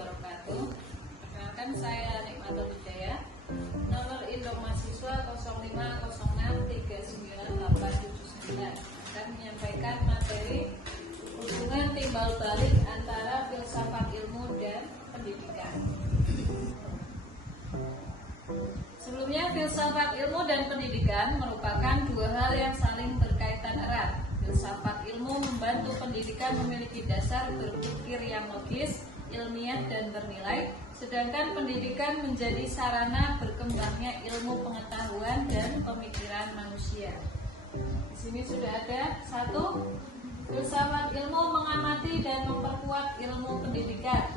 wabarakatuh. Perkenalkan saya Nikmatul Hidayah. Nomor induk mahasiswa 0506398879 akan menyampaikan materi hubungan timbal balik antara filsafat ilmu dan pendidikan. Sebelumnya, filsafat ilmu dan pendidikan merupakan dua hal yang saling berkaitan erat. Filsafat ilmu membantu pendidikan memiliki dasar berpikir yang logis, ilmiah, dan bernilai, sedangkan pendidikan menjadi sarana berkembangnya ilmu pengetahuan dan pemikiran manusia. Di sini sudah ada satu, filsafat ilmu mengamati dan memperkuat ilmu pendidikan.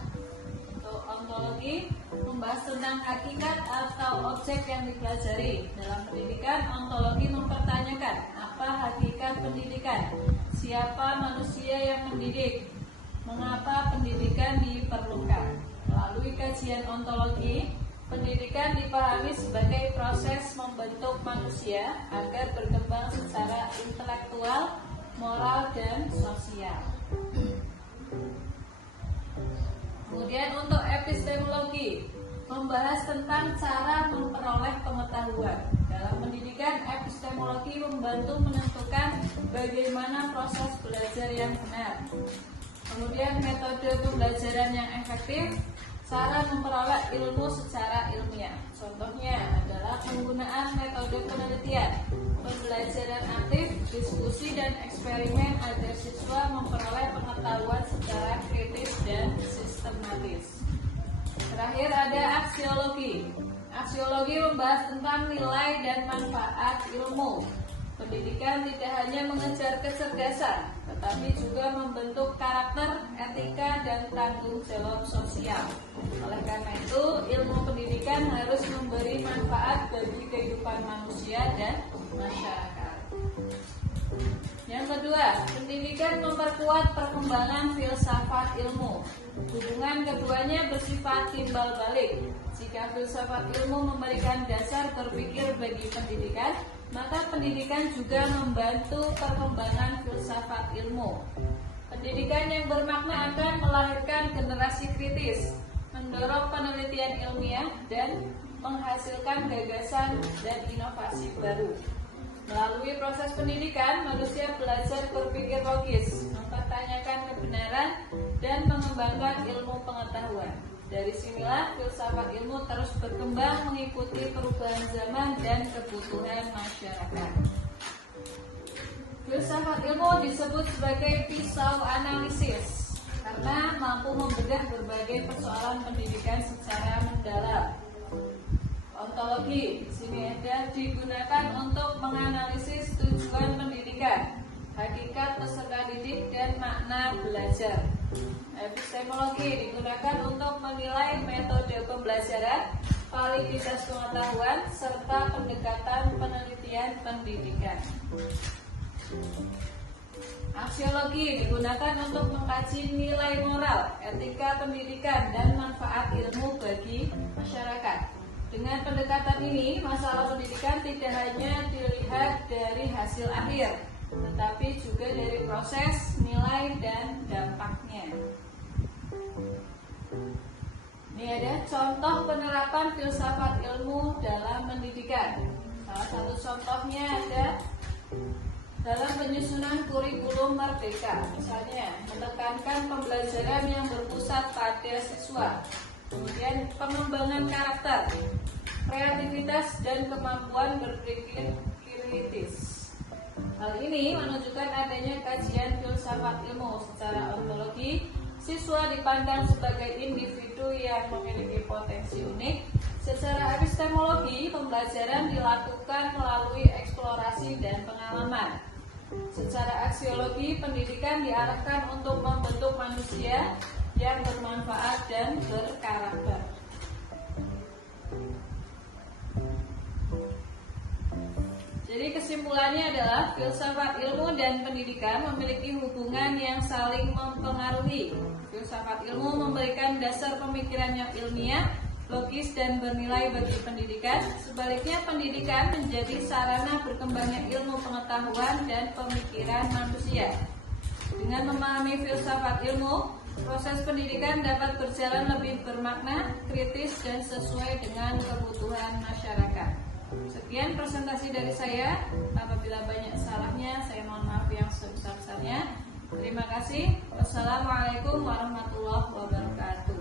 Untuk ontologi, membahas tentang hakikat atau objek yang dipelajari. Dalam pendidikan, ontologi mempertanyakan apa hakikat pendidikan, siapa manusia yang mendidik, mengapa pendidikan diperlukan. Melalui kajian ontologi, pendidikan dipahami sebagai proses membentuk manusia agar berkembang secara intelektual, moral, dan sosial. Kemudian untuk epistemologi, membahas tentang cara memperoleh pengetahuan. Dalam pendidikan, epistemologi membantu menentukan bagaimana proses belajar yang benar. Kemudian metode pembelajaran yang efektif, cara memperoleh ilmu secara ilmiah. Contohnya adalah penggunaan metode penelitian, pembelajaran aktif, diskusi, dan eksperimen agar siswa memperoleh pengetahuan secara kritis dan sistematis. Terakhir ada aksiologi. Aksiologi membahas tentang nilai dan manfaat ilmu. Pendidikan tidak hanya mengejar kecerdasan, tetapi juga membentuk karakter, etika, dan tanggung jawab sosial. Oleh karena itu, ilmu pendidikan harus memberi manfaat bagi kehidupan manusia dan masyarakat. Yang kedua, pendidikan memperkuat perkembangan filsafat ilmu. Hubungan keduanya bersifat timbal balik. Jika filsafat ilmu memberikan dasar berpikir bagi pendidikan, maka pendidikan juga membantu perkembangan filsafat ilmu. Pendidikan yang bermakna akan melahirkan generasi kritis, mendorong penelitian ilmiah, dan menghasilkan gagasan dan inovasi baru. Melalui proses pendidikan, manusia belajar berpikir logis, mempertanyakan kebenaran, dan mengembangkan ilmu pengetahuan. Dari sinilah filsafat ilmu terus berkembang mengikuti perubahan zaman dan kebutuhan masyarakat. Filsafat ilmu disebut sebagai pisau analisis karena mampu membedah berbagai persoalan pendidikan secara mendalam. Ontologi di sini ada digunakan untuk menganalisis tujuan pendidikan, hakikat peserta didik, dan makna belajar. Epistemologi digunakan untuk menilai metode pembelajaran, validitas pengetahuan, serta pendekatan penelitian pendidikan. Aksiologi digunakan untuk mengkaji nilai moral, etika pendidikan, dan manfaat ilmu bagi masyarakat. Dengan pendekatan ini, masalah pendidikan tidak hanya dilihat dari hasil akhir, tetapi juga dari proses, nilai, dan dampaknya. Ini ada contoh penerapan filsafat ilmu dalam pendidikan. Salah satu contohnya ada dalam penyusunan kurikulum merdeka. Misalnya, menekankan pembelajaran yang berpusat pada siswa. Kemudian pengembangan karakter, kreativitas, dan kemampuan berpikir kritis. Hal ini menunjukkan adanya kajian filsafat ilmu. Secara ontologi, siswa dipandang sebagai individu yang memiliki potensi unik. Secara epistemologi, pembelajaran dilakukan melalui eksplorasi dan pengalaman. Secara aksiologi, pendidikan diarahkan untuk membentuk manusia yang bermanfaat dan berkarakter. Jadi kesimpulannya adalah filsafat ilmu dan pendidikan memiliki hubungan yang saling mempengaruhi. Filsafat ilmu memberikan dasar pemikiran yang ilmiah, logis, dan bernilai bagi pendidikan. Sebaliknya, pendidikan menjadi sarana berkembangnya ilmu pengetahuan dan pemikiran manusia. Dengan memahami filsafat ilmu, proses pendidikan dapat berjalan lebih bermakna, kritis, dan sesuai dengan kebutuhan masyarakat. Sekian presentasi dari saya. Apabila banyak salahnya, saya mohon maaf yang sebesar-besarnya. Terima kasih. Wassalamualaikum warahmatullahi wabarakatuh.